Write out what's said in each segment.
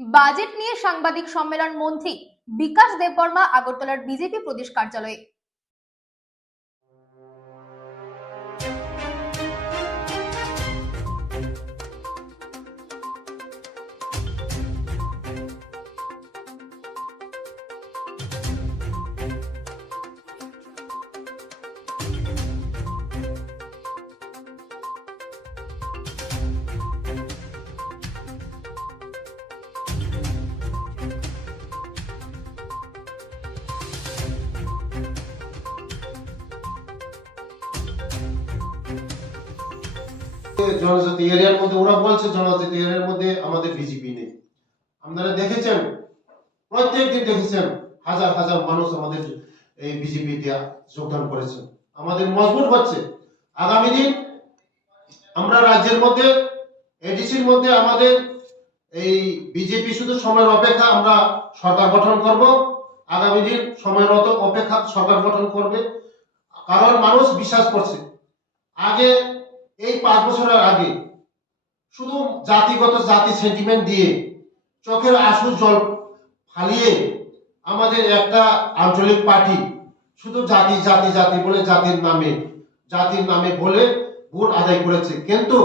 Budget নিয়ে সাংবাদিক সম্মেলন মন্ত্রী বিকাশ দেববর্মা আগরতলার বিজেপি প্রদেশ কার্যালয়ে। জনজাতি এরিয়ার মধ্যে ওরা বলছে জনজাতি এরিয়ার মধ্যে আমাদের বিজেপি নেই। আপনারা দেখেছেন, প্রত্যেক দিন দেখেছেন হাজার হাজার মানুষ আমাদের এই বিজেপিতে যোগদান করেছেন। আমাদের মজবুত হচ্ছে আগামী দিন আমরা রাজ্যের মধ্যে এডিসির মধ্যে আমাদের এই বিজেপি শুধু সময়ের অপেক্ষা, আমরা সরকার গঠন করব। আগামী দিন সময়ের অপেক্ষা সরকার গঠন করবে, কারণ মানুষ বিশ্বাস করছে। আগে এই 5 বছরের আগে শুধু জাতি সেন্টিমেন্ট দিয়ে চোখের আঁসু জল ফালিয়ে আমাদের একটা আঞ্চলিক পার্টি শুধু জাতি জাতি জাতি বলে জাতির নামে বলে ভোট আদায় করেছে। কিন্তু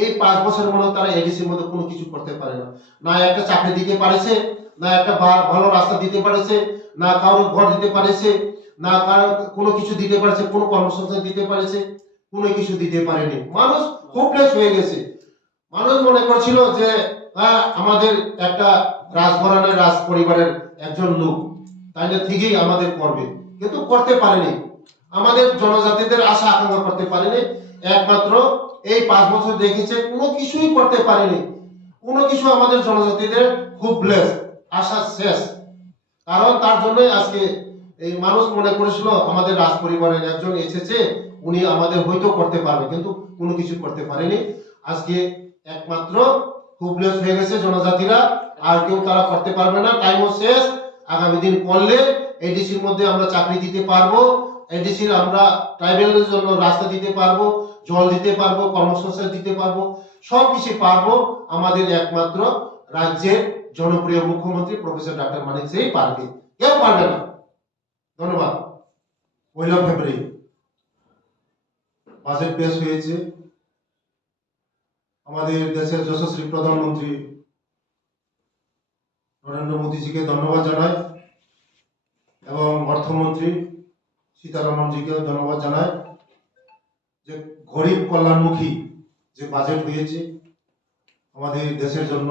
এই 5 বছরের মধ্যে তারা এডিসির মধ্যে কোনো কিছু করতে পারে না। না একটা চাকরি দিতে পারেছে, না একটা ভালো রাস্তা দিতে পারেছে, না কারো ঘর দিতে পারেছে, না কারো কোনো কিছু দিতে পারেছে, কোনো কর্মসংস্থান দিতে পারেছে, কোনো কিছু দিতে পারেনি। মানুষ হোপলেস হয়ে গেছে। মানুষ মনে করছিল যে আমাদের একটা রাজঘরানার রাজ পরিবারের একজন লোক, তাই না, ঠিকই আমাদের করবে, কিন্তু করতে পারেনি। আমাদের জনজাতিদের আশা আকাঙ্ক্ষা করতে পারেনি। একমাত্র এই 5 বছর দেখেছে কোনো কিছুই করতে পারেনি। কোনো কিছু আমাদের জনজাতিদের হোপলেস, আশা শেষ। কারণ তার জন্যই আজকে এই মানুষ মনে করেছিল আমাদের রাজ পরিবারের একজন এসেছে, উনি আমাদের হয়তো করতে পারবে, কিন্তু কোনো কিছু করতে পারেনি। আজকে একমাত্র হোপলেস হয়ে গেছে জনজাতিরা, আর কেউ তারা করতে পারবে না। টাইমও শেষ। আগামী দিন করলে এডিসির মধ্যে আমরা চাকরি দিতে পারবো, এডিসির আমরা ট্রাইবেলের জন্য রাস্তা দিতে পারবো, জল দিতে পারবো, কর্মসংস্থান দিতে পারবো, সব কিছু পারবো। আমাদের একমাত্র রাজ্যের জনপ্রিয় মুখ্যমন্ত্রী প্রফেসর ডক্টর মানিক সেই পারবে, কেউ পারবে না। ধন্যবাদ। 1 ফেব্রুয়ারি বাজেট পেশ হয়েছে। আমাদের দেশের যশস্বী প্রধানমন্ত্রী নরেন্দ্র মোদীজিকে ধন্যবাদ জানাই এবং অর্থমন্ত্রী সীতারামনজিকে ধন্যবাদ জানাই যে গরিব কল্যাণমুখী যে বাজেট হয়েছে আমাদের দেশের জন্য।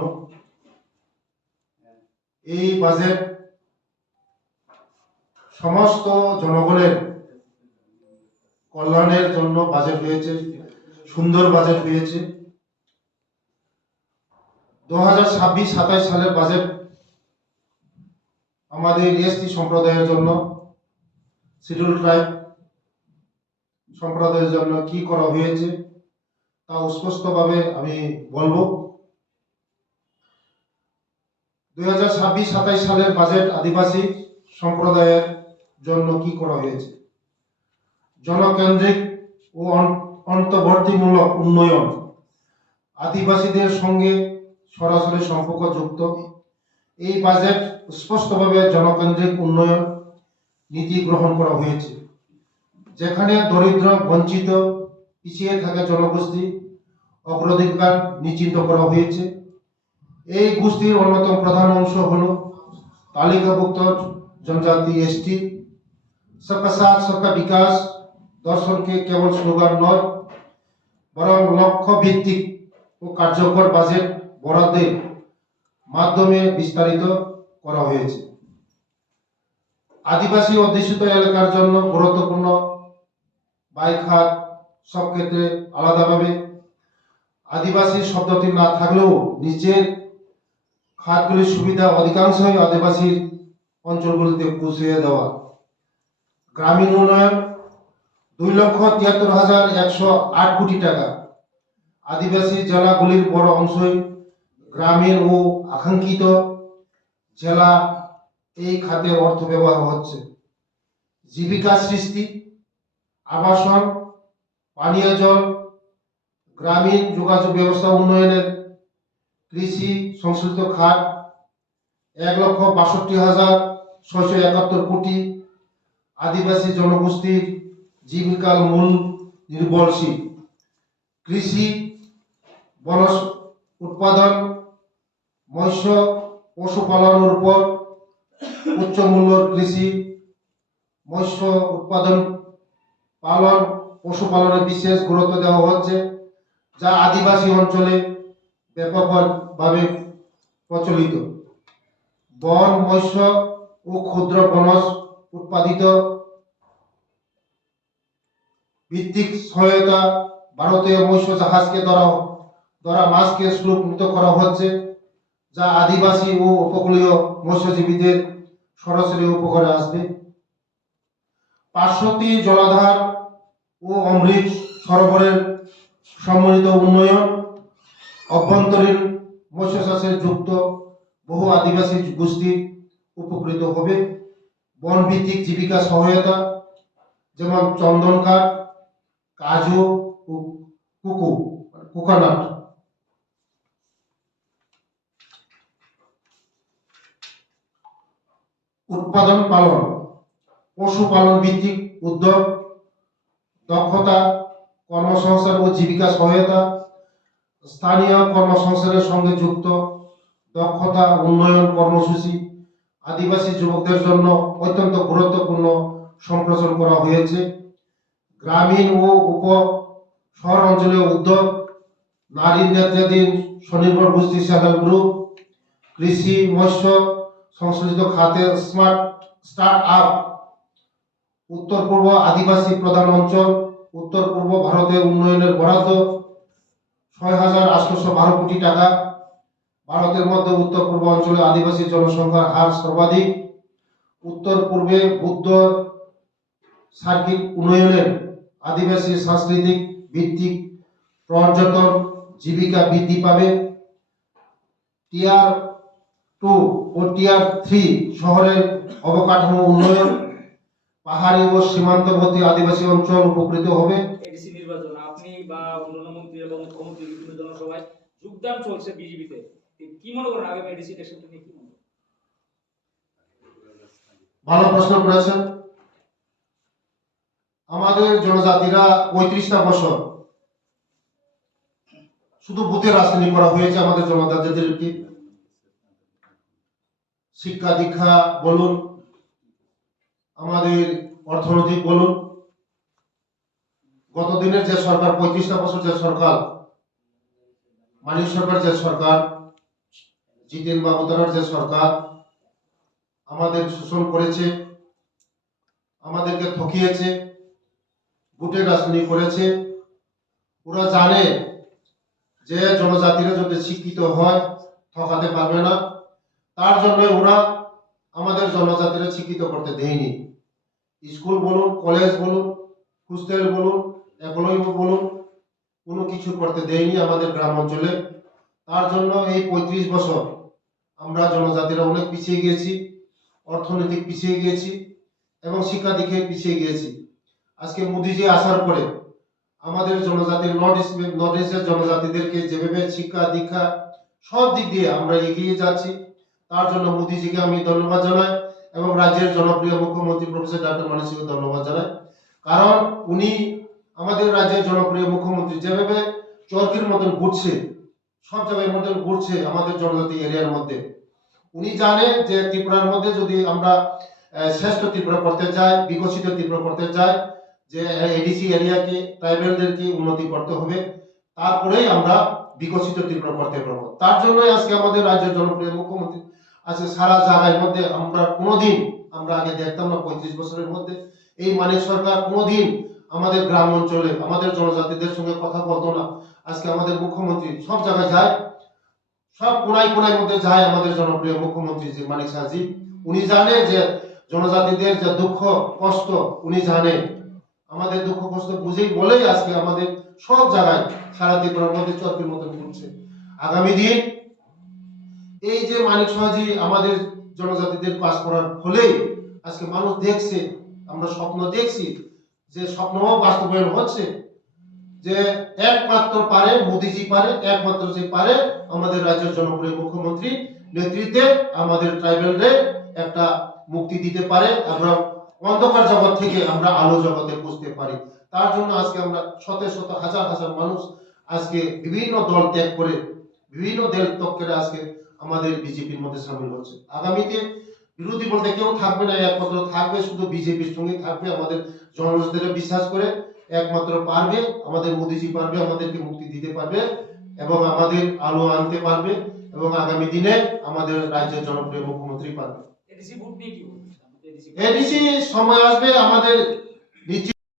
এই বাজেট সমস্ত জনগণের কল্যাণের জন্য বাজেট হয়েছে, সুন্দর বাজেট হয়েছে। 2026-27 সালের বাজেট আমাদের এসটি সম্প্রদায়ের জন্য, শিডিউল ট্রাইব সম্প্রদায়ের জন্য কি করা হয়েছে তা স্পষ্টভাবে আমি বলবো। 2026-27 সালের বাজেট আদিবাসী সম্প্রদায়ের জন্য কি করা হয়েছে: জনকেন্দ্রিক ও অন্তর্বর্তীমূলক উন্নয়ন, আদিবাসীদের সঙ্গে সরাসরি সম্পর্কযুক্ত। এই বাজেট স্পষ্টভাবে জনকেন্দ্রিক উন্নয়ন নীতি গ্রহণ করা হয়েছে, যেখানে দরিদ্র, বঞ্চিত, পিছিয়ে থাকা জনগোষ্ঠী অগ্রাধিকার নিশ্চিত করা হয়েছে। এই গোষ্ঠীর অন্যতম প্রধান অংশ হল তালিকাভুক্ত জনজাতি এসটি। সবকা সাথ সবকা বিকাশ দর্শনকে কেবল স্লোগান নয়, বরং লক্ষ্য ভিত্তিক ও কার্যকর বাজেট বরাদ্দের মাধ্যমে বিস্তারিত করা হয়েছে। আদিবাসী অধ্যুষিত এলাকার জন্য গুরুত্বপূর্ণ ব্যয় খাত সব ক্ষেত্রে আলাদাভাবে, আদিবাসী শব্দটি না থাকলেও নিচের খাতগুলির সুবিধা অধিকাংশই আদিবাসী অঞ্চলগুলিতে পৌঁছে দেওয়া। গ্রামীণ উন্নয়ন 2,73,108 কোটি টাকা। আদিবাসী জেলাগুলির বড় অংশই গ্রামীণ ও আকাঙ্ক্ষিত জেলা, এই খাতে অর্থ ব্যবহার হচ্ছে। জীবিকা সৃষ্টি, আবাসন, পানীয় জল, গ্রামীণ যোগাযোগ ব্যবস্থা উন্নয়নের, কৃষি সংশ্লিষ্ট খাত 1,62,671 কোটি আদিবাসী জনগোষ্ঠীর জীবিকার মূল নির্ভরশীল কৃষি, বনজ উৎপাদন, মৎস্য পশুপালনের উপর উচ্চ মূল্যর কৃষি, মৎস্য উৎপাদন, পালন, পশুপালনে বিশেষ গুরুত্ব দেওয়া হচ্ছে, যা আদিবাসী অঞ্চলে ব্যাপকভাবে প্রচলিত। বন, মৎস্য ও ক্ষুদ্র বনজ উৎপাদিত ভিত্তিক সহায়তা, ভারতীয় মৎস্য জাহাজকে ধরা মাছকে শুল্ক মুক্ত করা হচ্ছে, যা আদিবাসী ও উপকূলীয় মৎস্যজীবীদের সরাসরি উপকারে আসবে। পার্শ্ববর্তী জলাধার ও অমৃত সরোবরের সম্মিলিত উন্নয়ন, অভ্যন্তরীণ মৎস্য চাষে যুক্ত বহু আদিবাসী গোষ্ঠী উপকৃত হবে। বন ভিত্তিক জীবিকা সহায়তা, যেমন চন্দন কাঠ, কাজু ও কোকোনাট। উৎপাদন পালন, পশুপালন ভিত্তিক উদ্যোগ, দক্ষতা কর্মসংস্থান ও জীবিকা সহায়তা, স্থানীয় কর্মসংস্থানের সঙ্গে যুক্ত দক্ষতা উন্নয়ন কর্মসূচি আদিবাসী যুবকদের জন্য অত্যন্ত গুরুত্বপূর্ণ সম্প্রসারণ করা হয়েছে। গ্রামীণ ও উপ শহর অঞ্চলে উদ্যোগ, নারী নেতৃত্বাধীন স্বনির্ভর গোষ্ঠী সেলফ হেল্প গ্রুপ, কৃষি মৎস্য সংশ্লিষ্ট খাতের স্টার্ট আপ, উত্তর পূর্ব আদিবাসী প্রধান অঞ্চল, উত্তর পূর্ব ভারতের উন্নয়নের বরাদ্দ 6,812 কোটি টাকা। ভারতের মধ্যে উত্তর পূর্ব অঞ্চলে আদিবাসী জনসংখ্যার হার সর্বাধিক। উত্তর পূর্বে বৌদ্ধ সার্কিট উন্নয়নের আদিবাসী সাংস্কৃতিক ভিত্তিক পর্যটন জীবিকা বৃদ্ধি পাবে। টিয়ার 2 ও টিয়ার 3 শহরের অবকাঠামো উন্নয়ন, পাহাড়ি ও সীমান্তবর্তী আদিবাসী অঞ্চল উপকৃত হবে। এডিসি নির্বাচন আপনি বা অন্যান্য মন্ত্রী এবং মুখ্যমন্ত্রী বিভিন্ন জনসভায় যোগদান চলছে বিজেপিতে, কি মনে করেন আগামী এডিসি ইলেকশনটা নিয়ে কি মনে করেন? ভালো প্রশ্ন করেছেন। আমাদের জনজাতিরা 35টা বছর শুধু বুথে রাজনীতি করা হয়েছে। আমাদের জনজাতিদেরকে শিক্ষা দীক্ষা বলুন, আমাদের অর্থনৈতিক বলুন, গত দিনের যে সরকার 35টা বছর যে সরকার, মানিক সরকার যে সরকার, জিতেন বাবু তারার যে সরকার আমাদের শোষণ করেছে, আমাদেরকে ঠকিয়েছে, ভোটে রাজনীতি করেছে। ওরা জানে যে জনজাতিরা যদি শিক্ষিত হয় ঠকাতে পারবে না, তার জন্য ওরা আমাদের জনজাতিরা শিক্ষিত করতে দেয়নি। স্কুল বলুন, কলেজ বলুন, হোস্টেল বলুন, একলব্য বলুন, কোনো কিছু করতে দেয়নি আমাদের গ্রাম অঞ্চলে। তার জন্য এই 35 বছর আমরা জনজাতিরা অনেক পিছিয়ে গিয়েছি, অর্থনৈতিক পিছিয়ে গিয়েছি এবং শিক্ষা দিকে পিছিয়ে গিয়েছি। আজকে মোদিজি আসার পরে আমাদের জনজাতির নর্থ ইস্টের জনজাতিদেরকে যেভাবে শিক্ষা দীক্ষা সব দিক দিয়ে আমরা এগিয়ে যাচ্ছি, তার জন্য মোদিজিকে আমি ধন্যবাদ জানাই এবং রাজ্যের জনপ্রিয় মুখ্যমন্ত্রী প্রফেসর ডক্টর মানিক সিংকে ধন্যবাদ জানাই। কারণ উনি আমাদের রাজ্যের জনপ্রিয় মুখ্যমন্ত্রী যেভাবে চরকির মতন ঘুরছে, সব জায়গায় মতন ঘুরছে আমাদের জনজাতি এরিয়ার মধ্যে। উনি জানে যে ত্রিপুরার মধ্যে যদি আমরা শ্রেষ্ঠ ত্রিপুরা করতে চাই, বিকশিত ত্রিপুরা করতে চাই, যে এডিসি এরিয়াকে ট্রাইবেলদেরকে উন্নতি করতে হবে, তারপরেই আমরা বিকশিত ত্রিপুরা করতে পারবো। তার জন্য আজকে আমাদের রাজ্যের জনপ্রিয় মুখ্যমন্ত্রী আজকে সারা জায়গার মধ্যে আমরা কোনোদিন আমরা আগে দেখতাম না 35 বছরের মধ্যে এই মানিক সরকার কোনোদিন আমাদের গ্রাম অঞ্চলে আমাদের জনজাতিদের সঙ্গে কথা বলতো না। আজকে আমাদের মুখ্যমন্ত্রী সব জায়গায় যায়, সব কোনায় কোনায় মধ্যে যায় আমাদের জনপ্রিয় মুখ্যমন্ত্রী যে মানিক শাহজি। উনি জানে যে জনজাতিদের যে দুঃখ কষ্ট, উনি জানে আমাদের দুঃখ কষ্ট বুঝেই বলেই আজকে আমাদের সব জায়গায় সারা ত্রিপুরার মধ্যে চরকির মতন ঘুরছে। আগামী দিন এই যে মানিক শাহজি আমাদের জনজাতিদের পাস করার ফলেই আজকে মানুষ দেখছে, আমরা স্বপ্ন দেখছি, যে স্বপ্নও বাস্তবায়ন হচ্ছে, যে একমাত্র পারে মোদিজি পারে, একমাত্র যে পারে আমাদের রাজ্যের জনপ্রিয় মুখ্যমন্ত্রী নেতৃত্বে আমাদের ট্রাইবেলরে একটা মুক্তি দিতে পারে এবং অন্ধকার জগৎ থেকে আমরা আলো জগতে বুঝতে পারি। তার জন্য আজকে আমরা শত শত হাজার হাজার মানুষ আজকে বিভিন্ন দল ত্যাগ করে বিভিন্ন দল ত্যাগ করে আজকে আমাদের বিজেপির মধ্যে সামিল হচ্ছে। আগামীতে বিরোধী বলতে কেউ থাকবে না, একমাত্র থাকবে শুধু বিজেপির সঙ্গে থাকবে। আমাদের জনগণদের বিশ্বাস করে একমাত্র পারবে আমাদের মোদিজি, পারবে আমাদেরকে মুক্তি দিতে পারবে এবং আমাদের আলো আনতে পারবে এবং আগামী দিনে আমাদের রাজ্যের জনপ্রিয় মুখ্যমন্ত্রী পারবে। এডিসি ভোট নিয়ে কি বলছেন? এডিসি সময় আসবে আমাদের নিশ্চিত